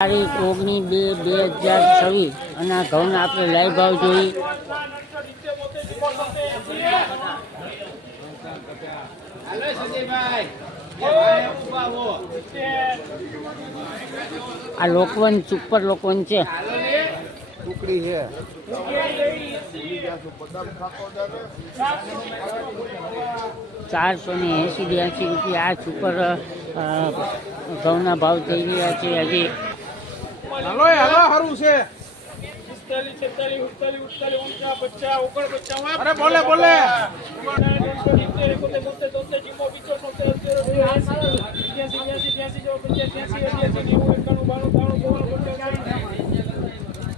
તારીખ 19/2/2026 અને આ ઘઉંના આપણે લાઈવ ભાવ જોઈ. આ લોકવન સુપર લોકવન છે. ટુકડી છે 480 રૂપિયા આ સુપર ઘઉંના ભાવ થઈ રહ્યા છે. હજી હાલો હારું છે. અરે બોલે બોલે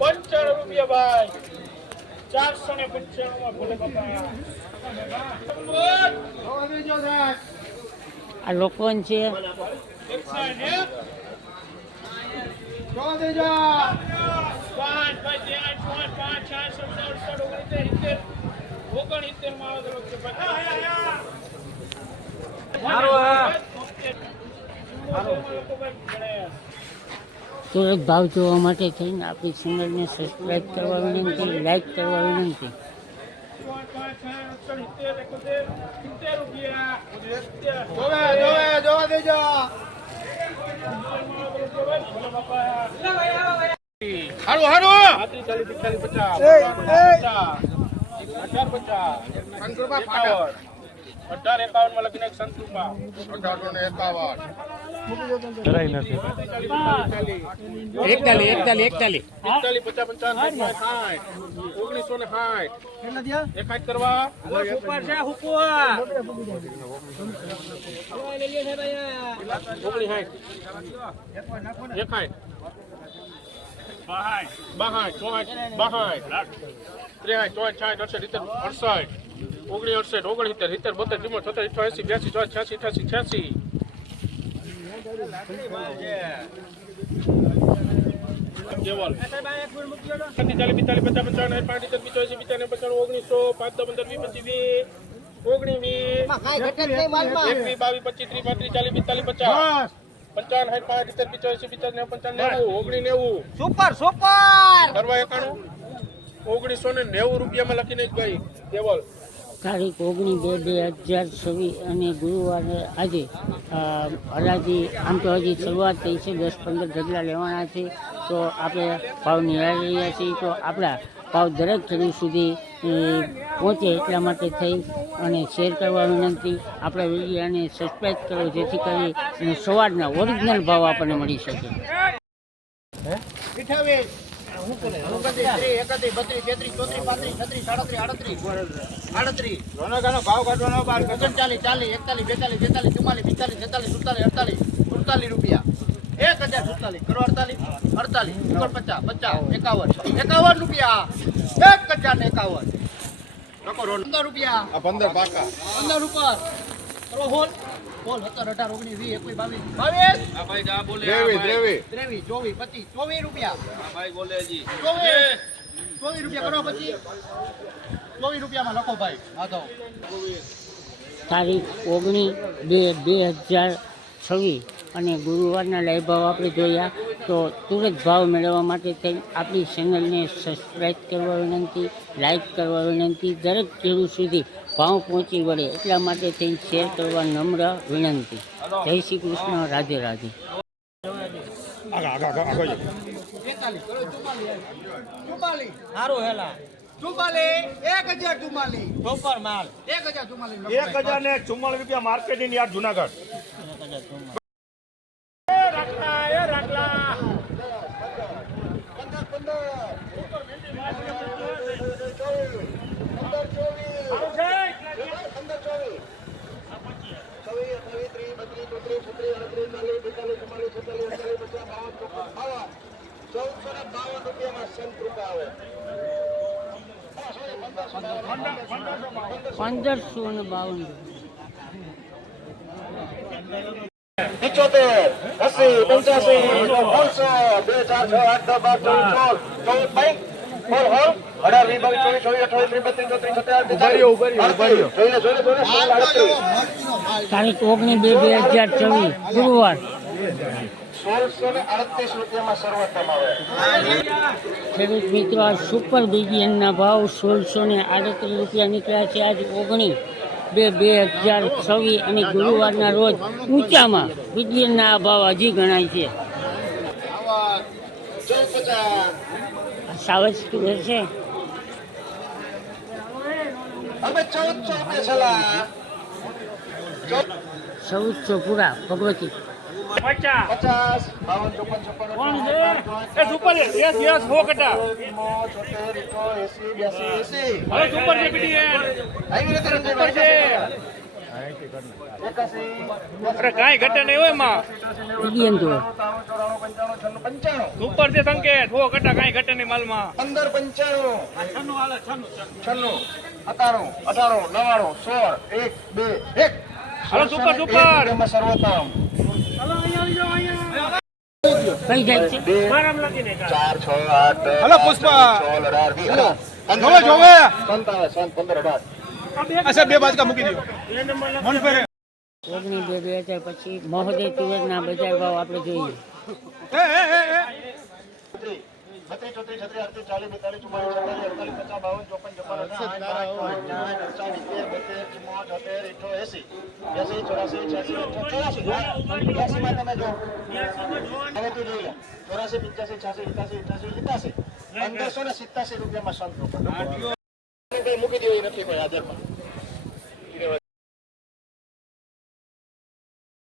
₹95 ભાઈ 495 માં ભોલે બાપા. આ લોકવન છે. તુરંત ભાવ જોવા માટે થઈને આપણી ચેનલને સબસ્ક્રાઈબ કરવા વિનંતી, લાઈક કરવા વિનંતી. જોવા દેજો. હારું હારું 1851 માં લખીને સંતરૂપા 1851 ધરાઈ નથી. 41 51 કરવા ઉપર છે હુકુઆ 1990 રૂપિયામાં લખીને ભાઈ કેવલ. તારીખ 19/2/2026 અને ગુરુવારે આજે હરાજી આમ તો હજી શરૂઆત થઈ છે. 10-15 ઢગલા લેવાના છે. તો આપણે ભાવ નિહાળી રહ્યા છીએ. તો આપણા ભાવ દરેક ખેડૂત સુધી પહોંચે એટલા માટે થઈ અને શેર કરવા વિનંતી. આપણા વિડીયોને સબસ્ક્રાઈબ કરો જેથી કરી અને સવારના ઓરિજિનલ ભાવ આપણને મળી શકે. 48 રૂપિયા 1047 કરો 48 51 રૂપિયા 1051 રકો 15 રૂપિયા 15 પાકા 15 ઉપર કરો હોલ બોલ 17 18 19 20 21 22 આ ભાઈ જા બોલે 23 24 25 રૂપિયા આ ભાઈ બોલે જી 24 રૂપિયા કરો પછી 24 રૂપિયામાં લખો ભાઈ આ તો તારીખ 19/2/2026 અને ગુરુવારના લાઈવ ભાવ આપણે જોયા. તો તુરંત ભાવ મેળવવા માટે થઈ આપણી ચેનલને સબસ્ક્રાઈબ કરવા વિનંતી, લાઈક કરવા વિનંતી. દરેક ખેડૂત સુધી ભાવ પહોંચી વળે એટલા માટે થઈને શેર કરવા નમ્ર વિનંતી. જય શ્રી કૃષ્ણ. રાધે રાધે. ₹1044 marketing yard Junagadh. ₹1552. 75 80 85 900 2 4 6 8 10 12 13 તારીખ 19/2/2024 ગુરુવાર 1638 રૂપિયામાં સર્વોત્તમ આવે. ખેડૂત મિત્રો આ સુપર બિલિયનના ભાવ 1638 રૂપિયા નીકળ્યા છે આજ 19/2/2026 અને ગુરુવારના રોજ ઊંચામાં બિલિયનના આ ભાવ હજી ગણાય છે. આવા 1450. આ સાવજ તુવેર છે. હવે 1400 રૂપિયા છેલ્લા. 1400 પૂરા ભગવતી. 50, 52, 53, 54, સુપર છે યસ યસ 100 કટા 74, 80, 82, 80. હવે સુપર છે બીડીએન આવી રીતે સુપર છે 81, અરે કાંઈ ઘટે નહીં હોય માં બિલિયન તુવેર. 95, સુપર છે સંકેત 100 કટા કાંઈ ઘટે નહીં માલમાં 15, 95, 96, 98, 98, 99, 100, 1, 2, 1. હાલો સુપર સુપર સર્વોત્તમ. કઈ જાય છે? 2, 4, 6, 8, હાલો પુષ્પા. 16, 18, 20. જોવે જોવે 57, 15, 18. અચ્છા બે બાજકા મૂકી દો 19/2/2000 પછી મહોદય તુવેરના બજાર ભાવ આપણે જોઈએ. 32, 33, 34, 40, 42, 45, 56, 57, 58, 59, 1587 રૂપિયામાં સંતો મૂકી દો એ નથી કોઈ આધારમાં.